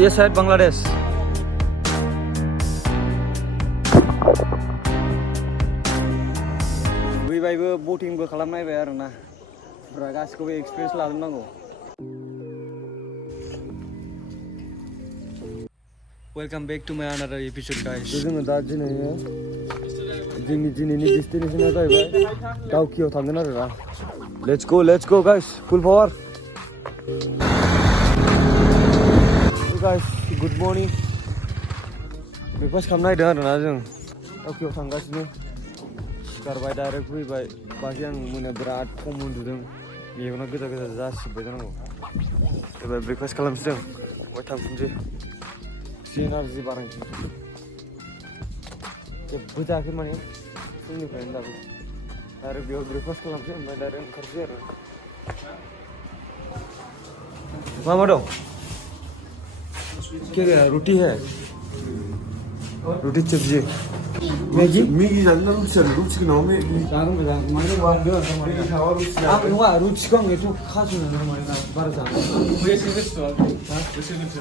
ये साइड बांग्लादेश फैबायबो बोटिंबो खालामनायबाय आरोना ओमफ्राय गासिखौबो एक्सपिरियेन्स लाजोबनांगौ वेलकाम बैक टू माय अनदर एपिसोड गाइस जोङो दा जोंनि दिनैनि डेस्टिनेशना जाहैबाय दाउकियाव थांगोन आरोना let's go guys full power guys good morning breakfast खालामनो नागिरदों आरोना जों दाउकियाव थांगासिनो सिखारबाय डाइरेक्ट फैबाय बाखि आं मोनायाव बिराद खम उन्दुदों मेगना गोजा जासिब्बाय जानांगौ एबार ब्रेकफास्ट खालामसै जों ओमफ्राय थांफिनसै एसे एनार्जि बारायनोसै जेबो जायाखै माने फुंनिफ्रायनो दाबो डाइरेक्ट बेयाव ब्रेकफास्ट खालामसै ओमफ्राय डाइरेक्ट ओंखारसै आरो मा दं क्या रोटी है रोटी सब्जी मैगी जानो ना रुटि गोनां मैगी जागोन मोजां माने बांदो मैगी खावा रुटि आं नङा रुटिखौ आं एथ' खाजुनो माने बारा जानो वैसे बेस्ट हो वैसे बेस्ट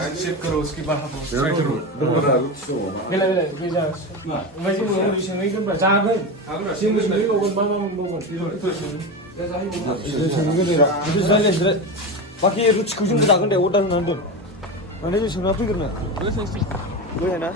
है चेक करो उसके बाद आप ट्राई करो दोबारा रुटि दङ गेला बेजा वैसे रुटि संनाय दोनबा जागोन जों संनाय बावगोन मा मोनबावगोन बाखि रुटिखौ जोंबो जागोन दे अर्डार होनानै दोन माने जों संना फैग्रोनो गया ना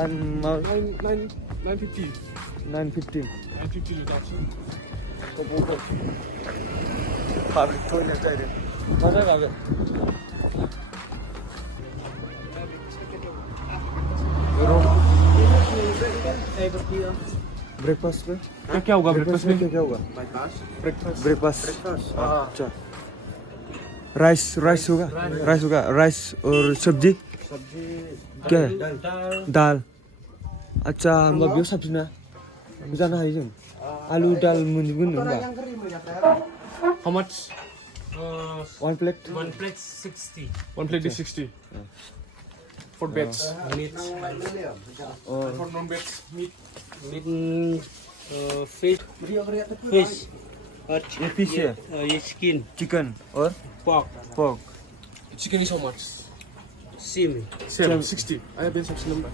I'm 950 public toilet जाहैदों मा जायगा बे ब्रेकफास्ट पे क्या होगा ब्रेकफास्ट में क्या होगा ब्रेकफास्ट अच्छा राइस होगा राइस और सब्जी क्या है दाल अच्छा होमबा बेयाव साबसिना जानो हायो जों आलु दाल मोनजोबगोन होमबा How much? One plate 60. One plate is 60. For veg. Meat. For non-veg, meat. Fish. Or ये fish है skin. chicken और pork Chicken is how much? Same. Same. 60. I have been 60 number.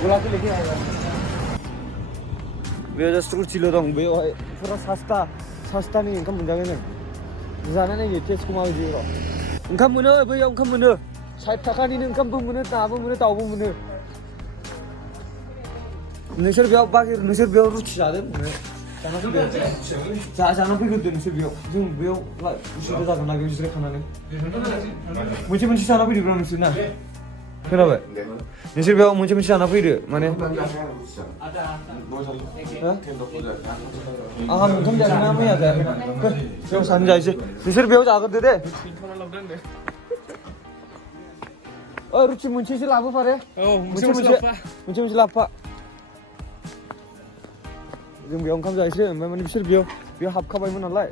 बोला के लेके आएगा बेयाव जस्ट रुटिल' दं बेयावहाय फुरा सास्तानि ओंखाम मोनजागोन जों जाना नायनो टेस्टखौ माबायदि र' ओंखाम मोनो बैयाव ओंखाम मोनो 60 थाखानिनो ओंखामबो मोनो नाबो मोनो दाउबो मोनो नोंसोर बेयाव रुटि जादों जाना फैग्रोदो नोंसोर बेयाव जों बेयाव उसुबिदा जागोन ना बेयाव जिरायखानानै मोनसे जाना फैदोब्रा नोंसोर ना खोनाबाय नोंसोर बेयाव मोनसे जाना फैदो माने आंहा ओंखाम जादोंना मैया जायाखैना बेयाव सानै जाहैसै नोंसोर बेयाव जाग्रोदो दे रुटि मोनसेसो लाबोफारे मोनसे लाबोफा जों बेयाव ओंखाम जाहैसै ओमफ्राय माने बिसोर बेयाव हाबखाबायमोन नालाय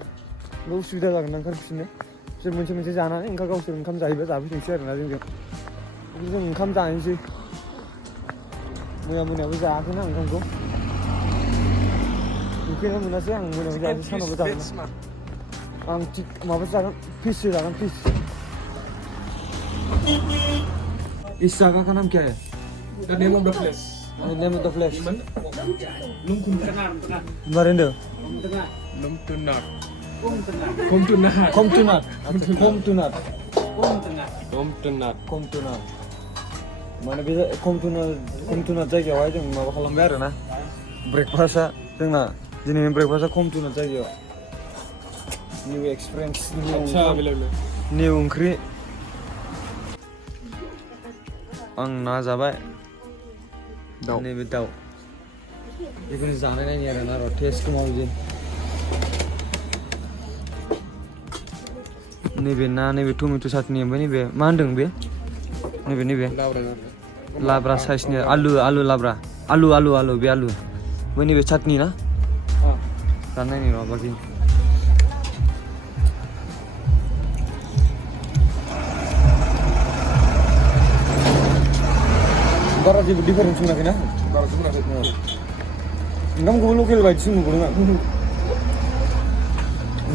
बेयाव उसुबिदा जागोन ना ओंखारफिननो बिसोर मोनसे जानानै गावसोर ओंखाम जाहैबा जाफैथोंसै आरोना जों ओंखाम जानोसै मोनायावबो जायाखैना ओंखामखौ उखैनो मोनासै आं मोनायावबो जायासै सानावबो जागोन आं माबासो जागोन फिससो जागोन फिस इस जगह का नाम क्या है The name of the place. name of the place Lumtunat. माने बे कमटुनाट जायगायावहाय जों माबा खालामबाय आरोना ब्रेकफास्टआ जोंना दिनैनि ब्रेकफास्टआ कमटुनाट जायगायाव निउ एक्सपिरियेन्स निउ ओंख्रि आं ना जाबाय नैबे दाउ बेखौनो जानाय नायनि आरोना र' टेस्टखौ माबायदि नैबे ना नैबे टमेट' चाटनि ओमफ्राय नैबे मा होनदों बे नैबे लाब्रा साइजनि आलु लाब्रा आलु बे आलु ओमफ्राय नैबे चाटनि ना जानाय नायनि र' बाखि बारा जेबो डिफारेन्स मोनाखैना ओंखामखौबो लकेल बायदिसो नुबोदों आं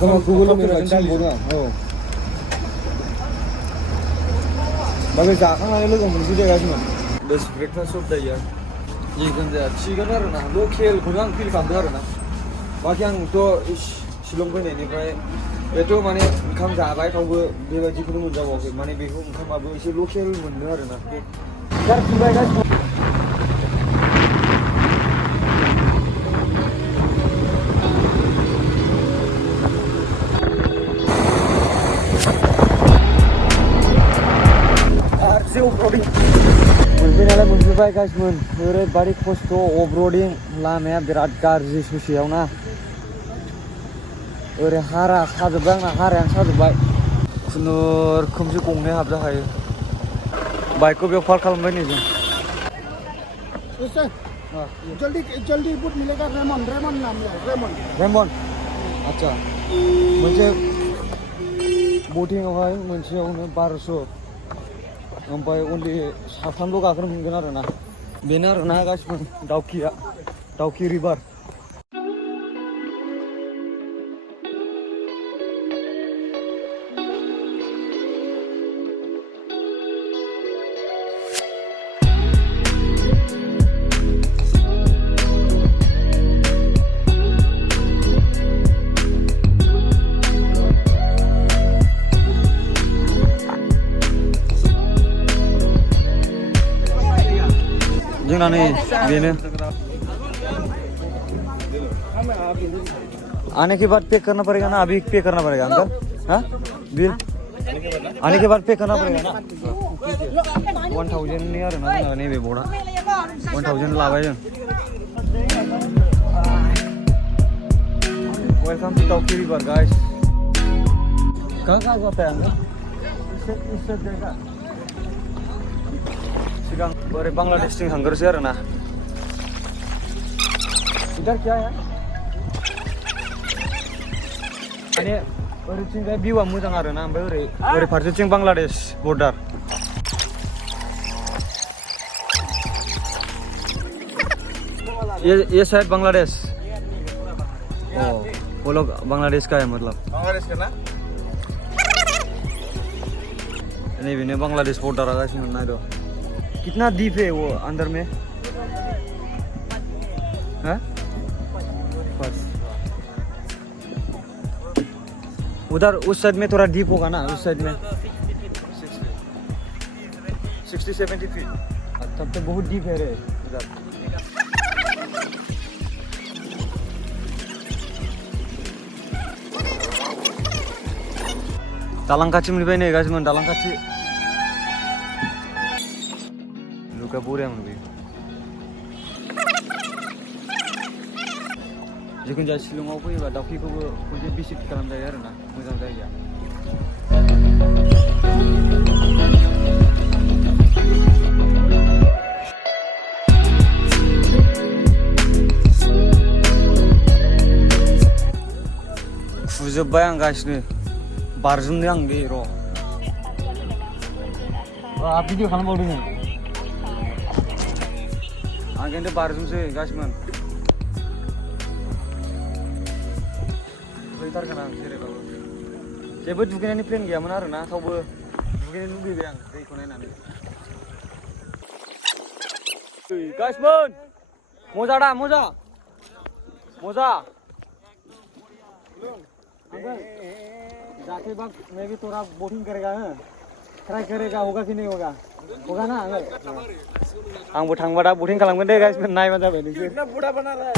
Sama Google Meet baca bodoh. Oh. Bagi jangan lu kamu sudah guys man. Best breakfast of the year. Ini kan chicken ada na, local kurang feel kamu ada na. Bagi yang tu Shillong pun ini kaya itu mana kamu jabai kamu bela jika kamu jawab oke mana behu kamu abu isi local mana ada na. Car sudah guys. Offroading. Moनफैनायालाय मोनफैबाय guys मोन ओरैबायदि खस्थ' अफर'डिं लामाया बिराद गाज्रि ससेयाव ना ओरै हारा साजोबबाय आंना हारायानो साजोबबाय खुनुरुखुमसो गंनै हाबजाखायो बाइकखौ बेयाव पार्क खालामबाय नै जों जल्दी बुट मिलेगा रेमन नाम है रेमन आच्छा मोनसे बटिंआवहाय मोनसेयावनो 1200 ओमफ्राय अनलि साथामल' गाखोनो मोनगोन आरो ना बेनो आरो ना गासिबो दाउखि रिभार जोंना नै बेनो आने के बाद पे करना पड़ेगा ना अभी पे करना पड़ेगा अंकल हाँ बिल आने के बाद पे करना पड़ेगा ना 1000 नहीं आरो ना जोंना नैबे बर्डआ 1000 लाबाय जों वेलकम टू दाउखि रिभार गाइस कहाँ जाता है अंकल इस जगह सिगां ओरै बांलादेशथिं थांग्रोसै आरो ना इधर क्या है माने ओरैथिंजाय भिउआ मोजां आरो ना ओमफ्राय ओरै फारसेथिं बांलादेश बर्डार ये साइड बांग्लादेश वो लोग बांग्लादेश का है मतलब बांग्लादेश का ना नहीं भी नहीं बांग्लादेश बॉर्डर आ गया ना तो कितना डीप है वो अंदर में हैं बस उधर उस साइड में थोड़ा डीप होगा ना उस साइड में 60-70 फीट तब तो बहुत डीप है रे उधर दालां खाथि मोनबाय नै गासिबो दालां खाथि लुका बरिया मोनबाय जिखुनु जाया शिलंआव फैयोबा दाउखिखौबो खनसे भिजिट खालामजायो आरो ना मोजां जायगा खुजोब्बाय आं गासिनो बारजुमनो आं दे र' भिडिअ खालामबावदों आं खिन्थु बारजुमसै गासिमोन फैथारगोन आं जेरैबाबो जेबो दुगैनायनि प्लेन गैयामोन आरो ना थेवबो दुगैनो लुगैबाय आं दैखौ नायनानै गासिमोन मजा दा मजा जाके बाद मैं भी थोड़ा बोटिंग करेगा हैं ट्राई करेगा होगा कि नहीं होगा होगा ना आंबो थांबा दा बोटिं खालामगोन दे गाइस नायबानो जाबाय नोंसोर इतना बुढ़ा बना रहा है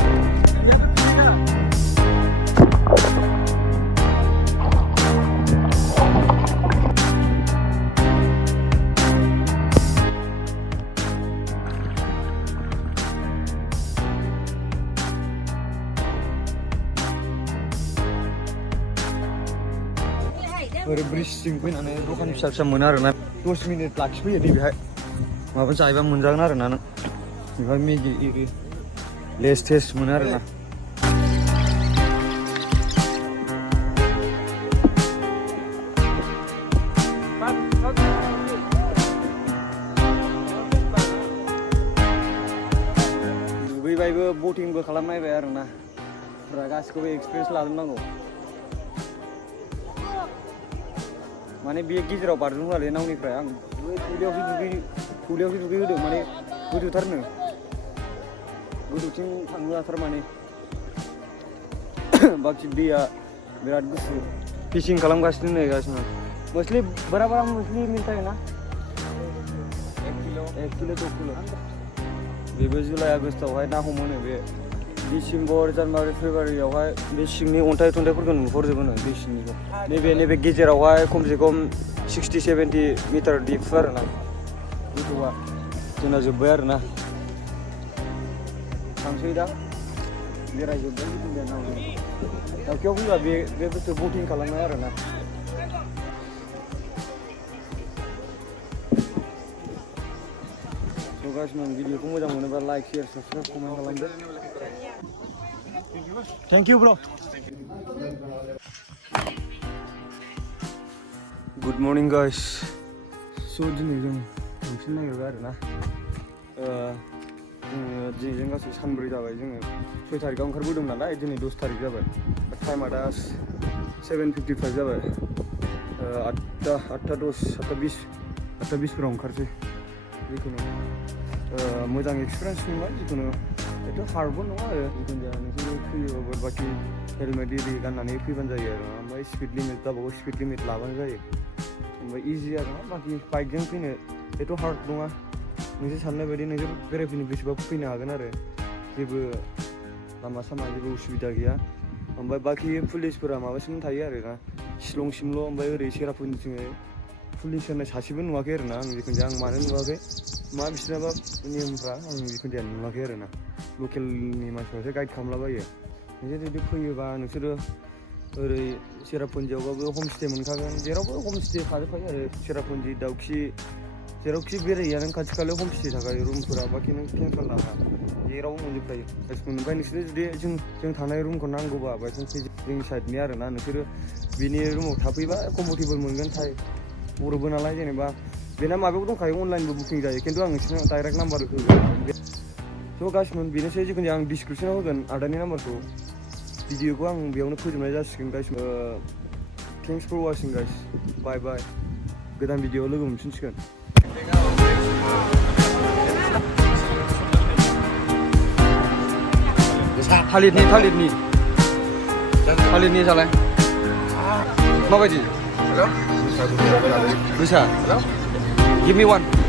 ओरै ब्रिजसिम फैनानै दखान फिसा फिसा मोनो आरोना 10 मिनिट लाखिफैयो दे बेहाय माबा जायोबा मोनजागोन आरोना नों बेहाय मेगि एरि लेस टेस्ट मोनो आरोना दुगैबायबो बोटिंबो खालामनायबाय आरोना फुरा गासिखौबो एक्सपिरियेन्स लाजोबनांगौ माने बे गेजेराव बारजुम होआलै नावनिफ्राय आं थौलियावसो दुगैहोदों माने गोदोथारनो गोदोथिं थांहोआ थारमाने बाखि दैया बिराद गुसु फिशिं खालामगासिनो नै गासिनो मछली बड़ा मछली मिलता है ना 1 किलो 2 किलो बेबो जुलाइ आगस्टआवहाय ना हमोनो बे डिसेम्बर जानुवारि फेब्रुवारियावहाय बे सिंनि अन्थाइफोरखौ नुहरजोबोनो दै सिंनिखौ नैबे गेजेरावहाय खमसे खम 60-70 मिटार दिप आरोना गोथौआ जोंना जोब्बाय आरोना थांसै दा बेरायजोब्बाय जिखुनु नावजों दाउखियाव फैबा बे बुस्थु बटिं खालामनाय आरोना गासिनो भिडिअखौ मोजां मोनोबा लाइक शेयार साबस्क्राइब कमेन्ट खालामदो थेंक इउ ब्र गुड मर्निं गाइस स' दिनै जों थांफिननो नागिरबाय आरोना दिनैजों गासै सानब्रै जाबाय जोङो 6 तारिखआव ओंखारबोदों नालाय दिनै 10 तारिख जाबाय टाइमा दा 7:55 जाबाय 8:20 ओंखारसै जिखुनु मोजां एक्सपिरियेन्स मोनबाय जिखुनु एथ' हार्डबो नङा आरो जिखुनु जाया नोंसोरो फैयोबाबो बाखि हेलमेट इरि गाननानै फैबानो जायो आरो ओमफ्राय स्पिड लिमिट गावबागाव स्पिड लिमिट लाबानो जायो ओमफ्राय इजि आरो बाखि बाइकजों फैनो एथ' हार्ड नङा नोंसोर साननाय बायदि नोंसोर बेरायफैनो गोसोबा फैनो हागोन आरो जेबो लामा सामा जेबो उसुबिदा गैया ओमफ्राय बाखि पुलिसफोरा माबासिम थायो आरोना शिलंसिमल' ओमफ्राय ओरै सेरापुन्जिथिं पुलिस होननाय सासेबो नुवाखै आरोना आं जिखुनु जाया आं मानो नुवाखै मा बिसोरनाबा नियमफ्रा आं जिखुनु जाया नुवाखै आरोना लकेलनि मानसिफ्रासो गाइड खालामलाबायो नोंसोर जुदि फैयोबा नोंसोरो ओरै सेरापुन्जियावबाबो हमस्टे मोनखागोन जेरावबो हमस्टे थाजोबखायो आरो सेरापुन्जि दाउखि जेरावखि बेरायहैया नों खाथि खालायाव हमस्टे थाखायो रुमफोरा बाखि नों टेनसन नाङा जेरावबो मोनजोबखायो ओमफ्राय नोंसोरो जुदि जों थानाय रुमखौ नांगौबा बायचान्स जोंनि साइडनि आरोना नोंसोरो बिनि रुमाव थाफैबा कम्फर्टेबल मोनगोन बर'बो नालाय जेनेबा बेना माबायाव दंखायो अनलाइनबो बुकिं जायो खिन्थु आं नोंसोरनो डाइरेक्ट नाम्बार होगोन स' गासिबो बेनोसै जिखुनु जाया आं डिसक्रिपसनाव होगोन आदानि नाम्बारखौ भिडिअखौ आं बेयावनो फोजोबनाय जासिगोन गासिबो थेंक्स फर वाचिं गाइस बाय बाय गोदान भिडिअआव लोगो मोनफिनसिगोन थालिरनि जालाय माबायदि Bisa? Give me one.